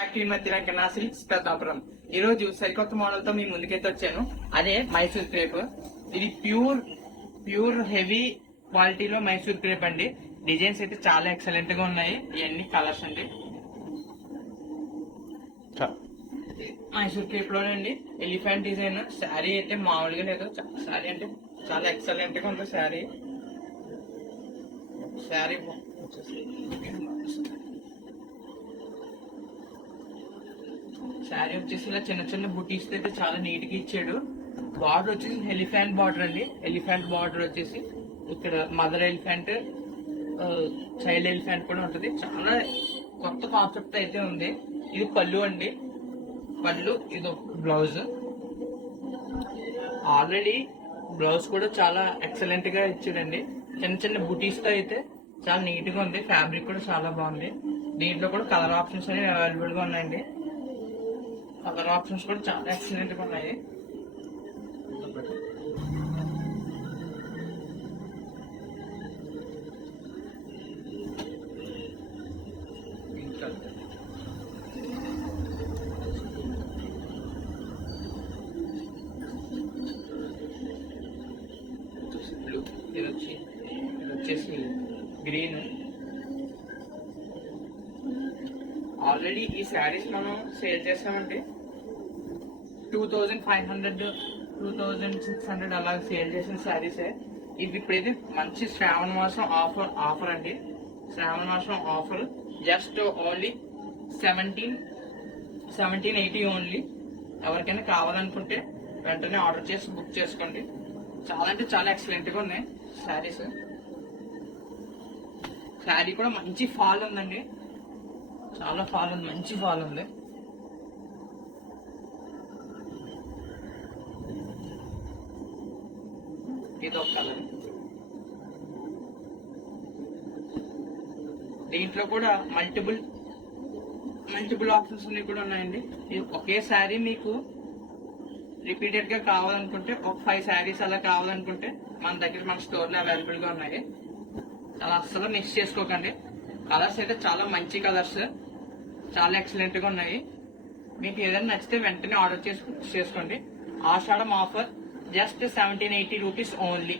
Silks Peddapuram. ఈ రోజు సరికొత్త మోడల్ తో మీ ముందుకైతే వచ్చాను. అదే మైసూర్ క్రేప్. ఇది ప్యూర్ హెవీ క్వాలిటీలో మైసూర్ క్రేప్ అండి. డిజైన్స్ అయితే చాలా ఎక్సలెంట్ గా ఉన్నాయి. ఇవన్నీ కలర్స్ అండి. మైసూర్ క్రేప్ లోనండి ఎలిఫెంట్ డిజైన్. శారీ అయితే మామూలుగా లేదు. శారీ అంటే చాలా ఎక్సలెంట్ గా ఉంది. శారీ శారీ వచ్చేసి ఇలా చిన్న చిన్న బుటీస్ అయితే చాలా నీట్ గా ఇచ్చాడు. బార్డర్ వచ్చేసి ఎలిఫెంట్ బార్డర్ అండి. ఎలిఫెంట్ బార్డర్ వచ్చేసి ఇక్కడ మదర్ ఎలిఫెంట్, చైల్డ్ ఎలిఫెంట్ కూడా ఉంటది. చాలా కొత్త కాన్సెప్ట్ అయితే ఉంది. ఇది పళ్ళు అండి. పళ్ళు ఇది బ్లౌజ్. ఆల్రెడీ బ్లౌజ్ కూడా చాలా ఎక్సలెంట్ గా ఇచ్చాడండి. చిన్న చిన్న బుటీస్ తో అయితే చాలా నీట్ గా ఉంది. ఫ్యాబ్రిక్ కూడా చాలా బాగుంది. దీంట్లో కూడా కలర్ ఆప్షన్స్ అనేవి అవైలబుల్ గా ఉన్నాయండి. కలర్ ఆప్షన్స్ కూడా చాలా ఎక్సలెంట్ గా ఉన్నాయి. ఇది వచ్చేసి గ్రీన్. ఆల్రెడీ ఈ శారీస్ మనం సేల్ చేసామండి. 2500 2600 అలా సేల్ చేసిన శారీసే. ఇది ఇప్పుడైతే మంచి శ్రావణ మాసం ఆఫర్ అండి. శ్రావణ మాసం ఆఫర్ జస్ట్ ఓన్లీ 1780 ఓన్లీ. ఎవరికైనా కావాలనుకుంటే వెంటనే ఆర్డర్ చేసి బుక్ చేసుకోండి. చాలా అంటే చాలా ఎక్సలెంట్ గా ఉన్నాయి శారీస్. శారీ కూడా మంచి ఫాల్ ఉందండి. చాలా ఫాల్ ఉంది. మంచి ఫాల్ ఉంది. ఇది ఒక కలర్. దీంట్లో కూడా మల్టిపుల్ ఆప్షన్స్ కూడా ఉన్నాయండి. ఇది ఒకే శారీ మీకు రిపీటెడ్ గా కావాలనుకుంటే ఒక 5 శారీస్ అలా కావాలనుకుంటే మన స్టోర్ లో అవైలబుల్ గా ఉన్నాయి. అలా అస్సలు మిక్స్ చేసుకోకండి. కలర్స్ అయితే చాలా మంచి కలర్స్, చాలా ఎక్సలెంట్ గా ఉన్నాయి. మీకు ఏదైనా నచ్చితే వెంటనే ఆర్డర్ చేసుకోండి. ఆషాఢం ఆఫర్ జస్ట్ 1780 రూపీస్ ఓన్లీ.